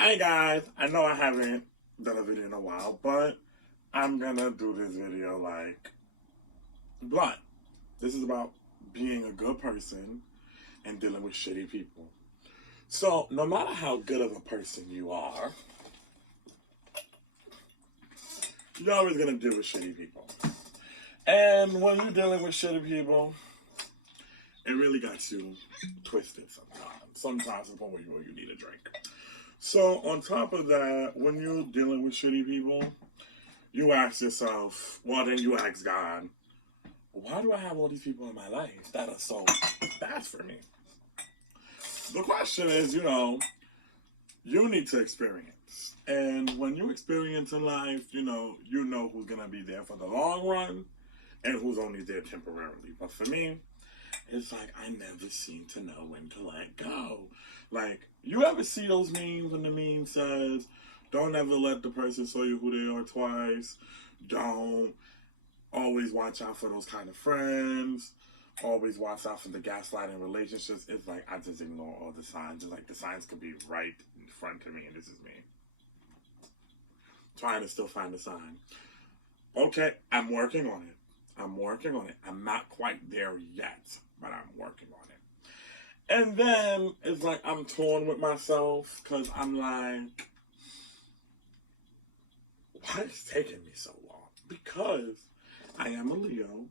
Hi guys, I know I haven't done a video in a while, but I'm gonna do this video like blunt. This is about being a good person and dealing with shitty people. So, no matter how good of a person you are, you're always gonna deal with shitty people. And when you're dealing with shitty people, it really got you twisted sometimes. Sometimes to the point where you need a drink. So, on top of that, when you're dealing with shitty people, you ask yourself, well, then you ask God, why do I have all these people in my life that are so bad for me? The question is, you need to experience. And when you experience in life, you know who's going to be there for the long run and who's only there temporarily. But for me, it's like I never seem to know when to let go. Like, you ever see those memes when the meme says, don't ever let the person show you who they are twice. Don't always watch out for those kind of friends. Always watch out for the gaslighting relationships. It's like I just ignore all the signs. It's like the signs could be right in front of me, and this is me trying to still find the sign. Okay, I'm working on it. I'm not quite there yet, but I'm working on it. And then it's like I'm torn with myself because I'm like, why is it taking me so long? Because I am a Leo,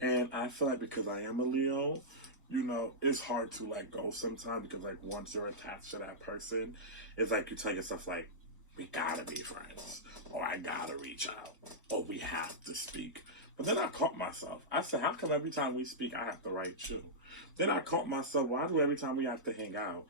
and I feel like because I am a Leo, it's hard to let go sometimes because like once you're attached to that person, it's like you tell yourself like, we gotta be friends, or I gotta reach out, or we have to speak. But then I caught myself. I said, how come every time we speak, I have to write you? Then I caught myself, why do every time we have to hang out,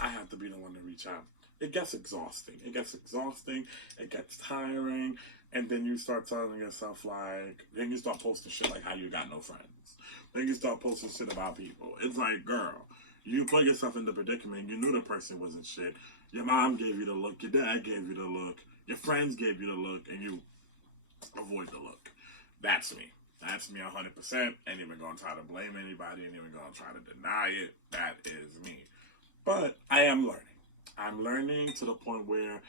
I have to be the one to reach out? It gets exhausting. It gets tiring. And then you start telling yourself like, then you start posting shit like how you got no friends. Then you start posting shit about people. It's like, girl, you put yourself in the predicament. You knew the person wasn't shit. Your mom gave you the look. Your dad gave you the look. Your friends gave you the look. And you avoid the look. That's me. That's me 100%. Ain't even gonna try to blame anybody. Ain't even gonna try to deny it. That is me. But I am learning. I'm learning to the point where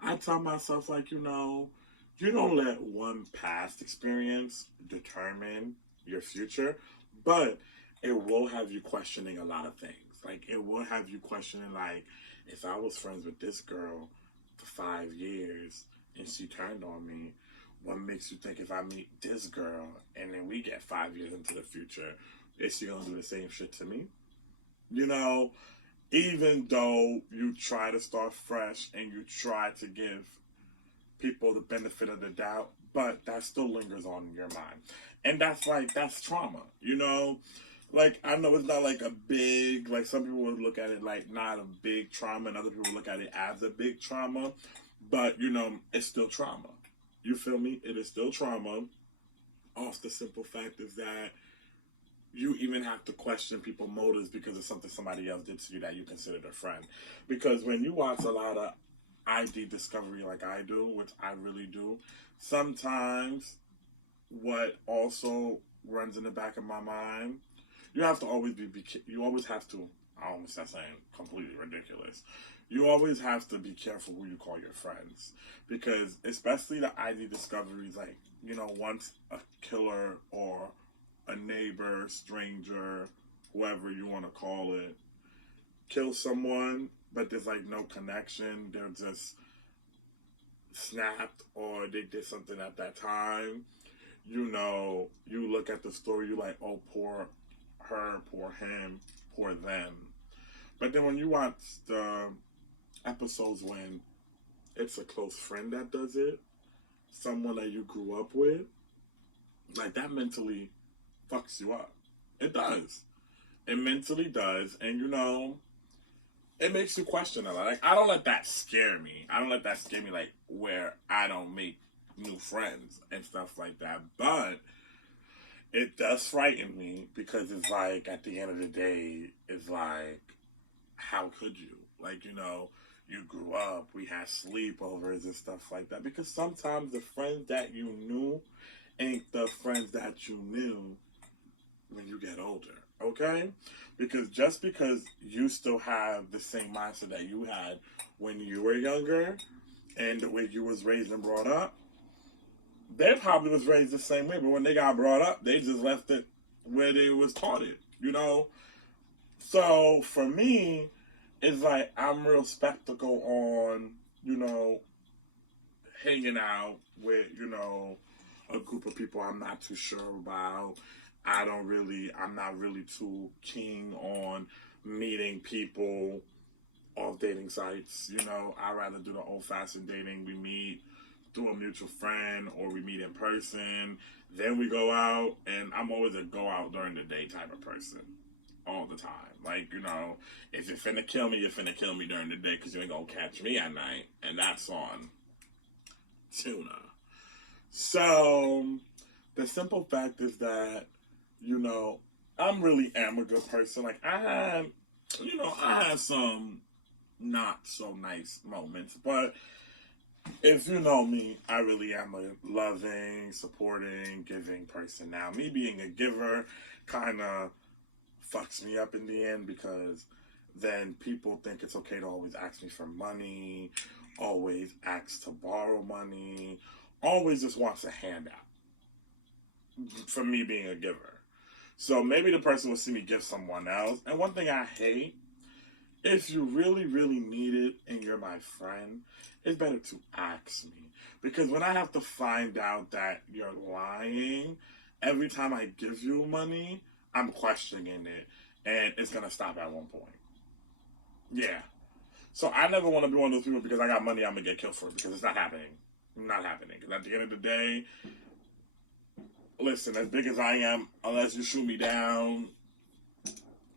I tell myself, like, you don't let one past experience determine your future, but it will have you questioning a lot of things. Like, it will have you questioning, like, if I was friends with this girl for 5 years and she turned on me, what makes you think if I meet this girl and then we get 5 years into the future, is she gonna do the same shit to me? You know, even though you try to start fresh and you try to give people the benefit of the doubt, but that still lingers on your mind. And that's trauma, Like, I know it's not like a big, like, some people would look at it like not a big trauma, and other people look at it as a big trauma, but, it's still trauma. You feel me? It is still trauma. Off the simple fact is that you even have to question people's motives because of something somebody else did to you that you considered a friend. Because when you watch a lot of ID discovery like I do, which I really do, sometimes what also runs in the back of my mind, you have to always you always have to, I almost start saying completely ridiculous. You always have to be careful who you call your friends. Because especially the ID discoveries, like, once a killer or a neighbor, stranger, whoever you want to call it, kill someone, but there's like no connection. They're just snapped or they did something at that time. You look at the story, you like, oh, poor her, poor him, poor them. But then when you watch the episodes when it's a close friend that does it, someone that you grew up with, like that mentally fucks you up. It does. It mentally does. And it makes you question a lot. Like, I don't let that scare me. I don't let that scare me, like, where I don't make new friends and stuff like that. But it does frighten me because it's like, at the end of the day, it's like, how could you? Like, you grew up, we had sleepovers and stuff like that. Because sometimes the friends that you knew ain't the friends that you knew when you get older. Okay? Because just because you still have the same mindset that you had when you were younger and the way you was raised and brought up, they probably was raised the same way, but when they got brought up, they just left it where they was taught it, you know? So for me, it's like I'm real skeptical on, you know, hanging out with, you know, a group of people I'm not too sure about. I'm not really too keen on meeting people off dating sites. You know, I rather do the old fashioned dating. We meet through a mutual friend or we meet in person. Then we go out, and I'm always a go out during the day type of person. All the time. Like, you know, if you're finna kill me, you're finna kill me during the day because you ain't gonna catch me at night. And that's on tuna. So, the simple fact is that, you know, I'm really am a good person. Like, I had some not so nice moments, but if you know me, I really am a loving, supporting, giving person. Now, me being a giver kind of fucks me up in the end because then people think it's okay to always ask me for money, always ask to borrow money, always just wants a handout for me being a giver. So maybe the person will see me give someone else. And one thing I hate, if you really, really need it and you're my friend, it's better to ask me. Because when I have to find out that you're lying, every time I give you money, I'm questioning it. And it's going to stop at one point. Yeah. So I never want to be one of those people because I got money, I'm going to get killed for it. Because it's not happening. Not happening. Because at the end of the day, listen, as big as I am, unless you shoot me down,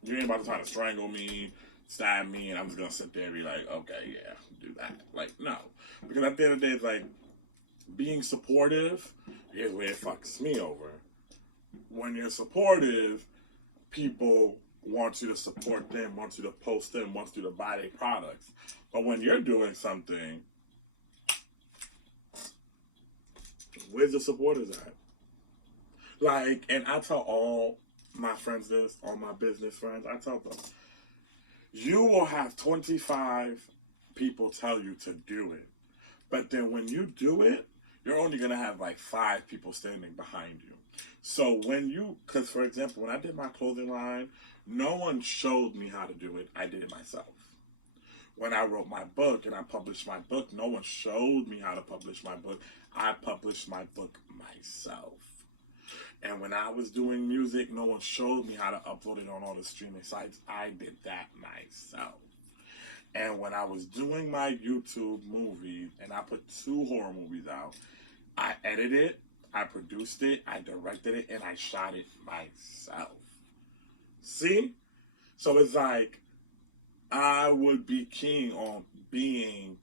you ain't about to try to strangle me, stab me, and I'm just gonna sit there and be like, okay, yeah, do that. Like, no. Because at the end of the day, it's like, being supportive is where it fucks me over. When you're supportive, people want you to support them, want you to post them, want you to buy their products. But when you're doing something, where's the supporters at? Like, and I tell all my friends this, all my business friends, I tell them, you will have 25 people tell you to do it. But then when you do it, you're only going to have like 5 people standing behind you. So because for example, when I did my clothing line, no one showed me how to do it. I did it myself. When I wrote my book and I published my book, no one showed me how to publish my book. I published my book myself. And when I was doing music, no one showed me how to upload it on all the streaming sites. I did that myself. And when I was doing my YouTube movies, and I put 2 horror movies out, I edited it, I produced it, I directed it, and I shot it myself. See? So it's like, I would be keen on being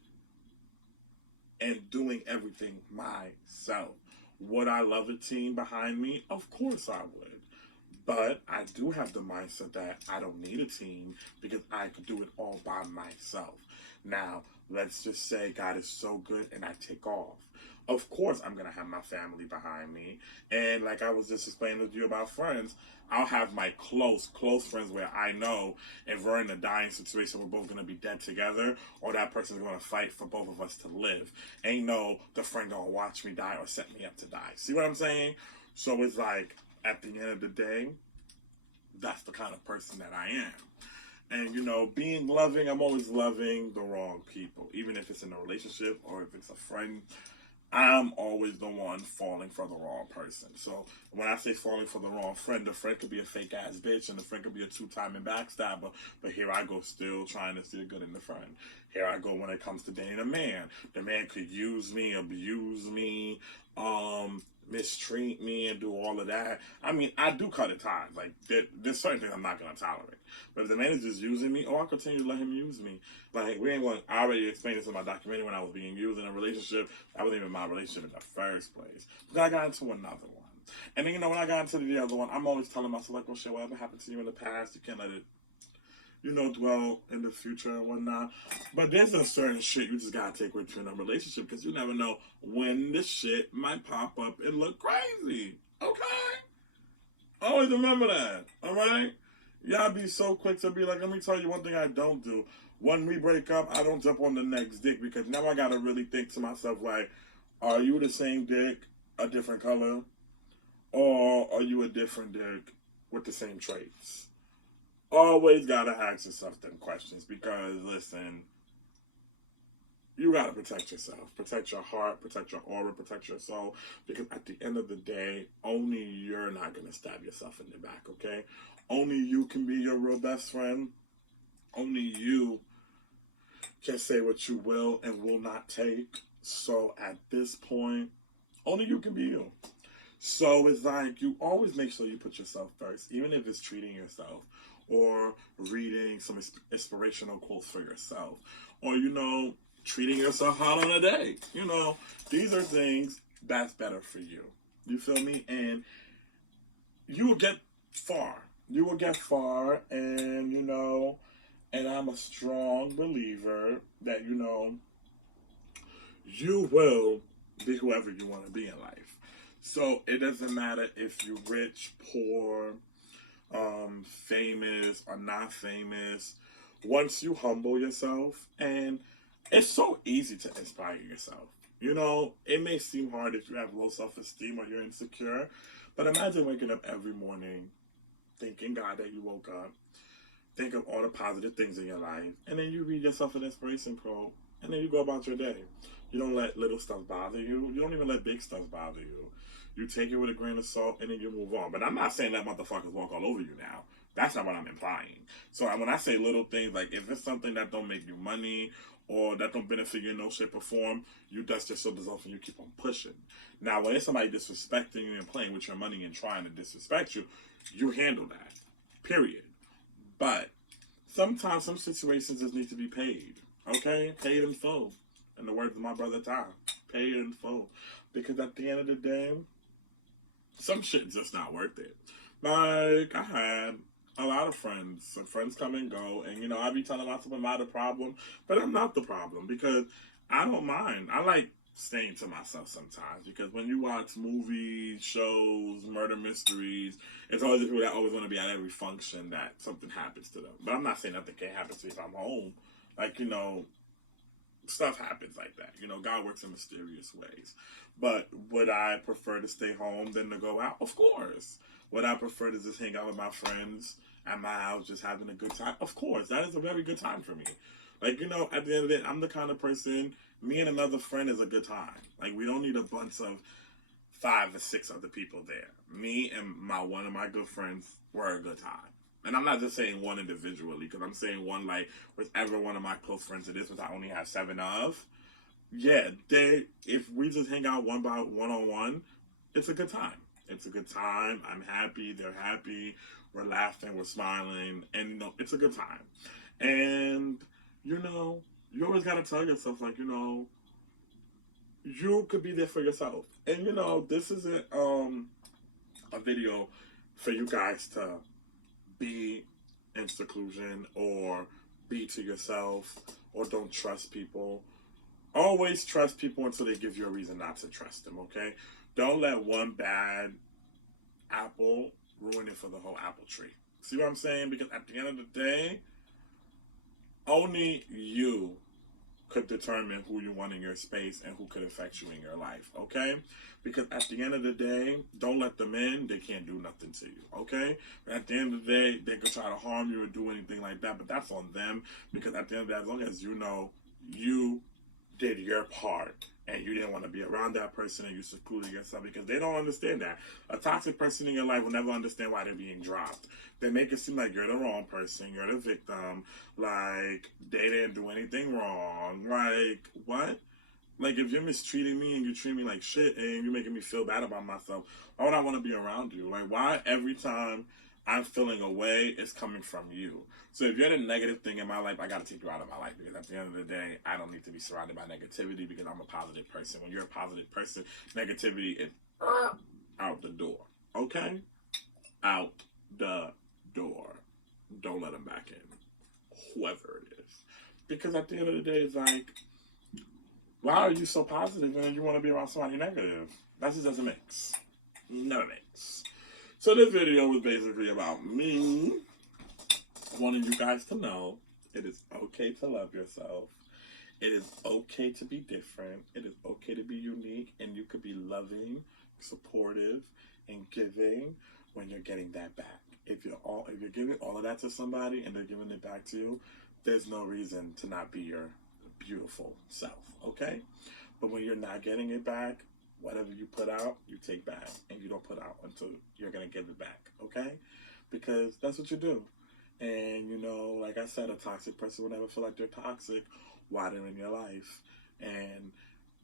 and doing everything myself. Would I love a team behind me? Of course I would. But I do have the mindset that I don't need a team because I could do it all by myself. Now, let's just say God is so good and I take off. Of course, I'm going to have my family behind me. And like I was just explaining to you about friends, I'll have my close friends where I know if we're in a dying situation, we're both going to be dead together, or that person's going to fight for both of us to live. Ain't no the friend going to watch me die or set me up to die. See what I'm saying? So it's like, at the end of the day, that's the kind of person that I am. And, you know, being loving, I'm always loving the wrong people. Even if it's in a relationship or if it's a friend, I'm always the one falling for the wrong person. So when I say falling for the wrong friend, the friend could be a fake ass bitch and the friend could be a 2-time backstabber. But here I go still trying to see the good in the friend. Here I go when it comes to dating a man. The man could use me, abuse me, mistreat me and do all of that. I mean, I do cut it ties. Like, there's certain things I'm not going to tolerate. But if the man is just using me, I'll continue to let him use me. Like, we ain't going to, I already explained this in my documentary when I was being used in a relationship. That wasn't even my relationship in the first place. But I got into another one. And then, you know, when I got into the other one, I'm always telling myself, like, well, shit, whatever happened to you in the past, you can't let it, you know, dwell in the future and whatnot. But there's a certain shit you just gotta take with you in a relationship because you never know when this shit might pop up and look crazy. Okay? Always remember that. Alright? Y'all be so quick to be like, let me tell you one thing I don't do. When we break up, I don't jump on the next dick because now I gotta really think to myself, like, are you the same dick, a different color? Or are you a different dick with the same traits? Always gotta ask yourself them questions because, listen, you gotta protect yourself. Protect your heart, protect your aura, protect your soul. Because at the end of the day, only you're not gonna stab yourself in the back, okay? Only you can be your real best friend. Only you can say what you will and will not take. So at this point, only you can be you. So it's like you always make sure you put yourself first, even if it's treating yourself or reading some inspirational quotes for yourself or, treating yourself out on a date. These are things that's better for you. You feel me? And you will get far. You will get far, and, and I'm a strong believer that, you will be whoever you want to be in life. So it doesn't matter if you're rich, poor, famous, or not famous. Once you humble yourself, and it's so easy to inspire yourself. It may seem hard if you have low self-esteem or you're insecure, but imagine waking up every morning thanking God that you woke up. Think of all the positive things in your life, and then you read yourself an inspiration quote, and then you go about your day. You don't let little stuff bother you. You don't even let big stuff bother you. You take it with a grain of salt, and then you move on. But I'm not saying let motherfuckers walk all over you now. That's not what I'm implying. So when I say little things, like if it's something that don't make you money or that don't benefit you in no shape or form, you dust your shoulders off and you keep on pushing. Now, when it's somebody disrespecting you and playing with your money and trying to disrespect you, you handle that. Period. But sometimes some situations just need to be paid. Okay? Paid in full. In the words of my brother Tom. Paid in full. Because at the end of the day, some shit's just not worth it. Like, I had a lot of friends. Some friends come and go. And, I be telling myself I'm not the problem. But I'm not the problem. Because I don't mind. I like staying to myself sometimes. Because when you watch movies, shows, murder mysteries, it's always the people that always want to be at every function that something happens to them. But I'm not saying nothing can't happen to me if I'm home. Like, stuff happens like that. God works in mysterious ways. But would I prefer to stay home than to go out? Of course. Would I prefer to just hang out with my friends at my house just having a good time? Of course. That is a very good time for me. Like, at the end of the day, I'm the kind of person, me and another friend is a good time. Like, we don't need a bunch of 5 or 6 other people there. Me and one of my good friends were a good time. And I'm not just saying one individually, because I'm saying one like with every one of my close friends it is, which I only have 7 of. Yeah, if we just hang out one-on-one, it's a good time. It's a good time. I'm happy. They're happy. We're laughing. We're smiling. And, it's a good time. And, you always got to tell yourself, like, you could be there for yourself. And, this isn't a video for you guys to be in seclusion or be to yourself or don't trust people. Always trust people until they give you a reason not to trust them, okay? Don't let one bad apple ruin it for the whole apple tree. See what I'm saying? Because at the end of the day, only you could determine who you want in your space and who could affect you in your life, okay? Because at the end of the day, don't let them in. They can't do nothing to you, okay? But at the end of the day, they could try to harm you or do anything like that, but that's on them. Because at the end of the day, as long as you did your part and you didn't want to be around that person and you secluded yourself, because they don't understand that. A toxic person in your life will never understand why they're being dropped. They make it seem like you're the wrong person, you're the victim, like they didn't do anything wrong. Like, what? Like, if you're mistreating me and you treat me like shit and you're making me feel bad about myself, why would I want to be around you? Like, why every time I'm feeling away, it's coming from you? So if you're the negative thing in my life, I got to take you out of my life, because at the end of the day, I don't need to be surrounded by negativity because I'm a positive person. When you're a positive person, negativity is out the door. Okay? Out the door. Don't let them back in. Whoever it is. Because at the end of the day, it's like, why are you so positive and you want to be around somebody negative? That just doesn't mix. Never mix. So this video was basically about me wanting you guys to know it is okay to love yourself. It is okay to be different. It is okay to be unique, and you could be loving, supportive, and giving when you're getting that back. If you're giving all of that to somebody and they're giving it back to you, there's no reason to not be your beautiful self, okay? But when you're not getting it back, whatever you put out, you take back, and you don't put out until you're gonna give it back, okay? Because that's what you do. And you know, like I said, a toxic person will never feel like they're toxic while they're in your life. And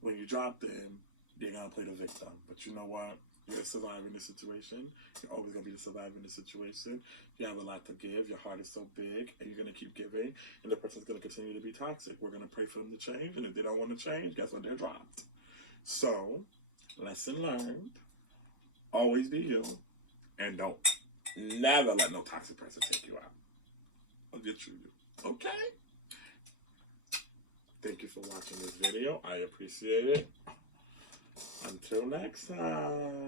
when you drop them, they're gonna play the victim. But you know what? You're a survivor in this situation. You're always gonna be the survivor in this situation. You have a lot to give. Your heart is so big, and you're gonna keep giving. And the person's gonna continue to be toxic. We're gonna pray for them to change, and if they don't want to change, guess what? They're dropped. So, lesson learned: always be you, and don't never let no toxic person take you out. I'll get you. Okay? Thank you for watching this video. I appreciate it. Until next time.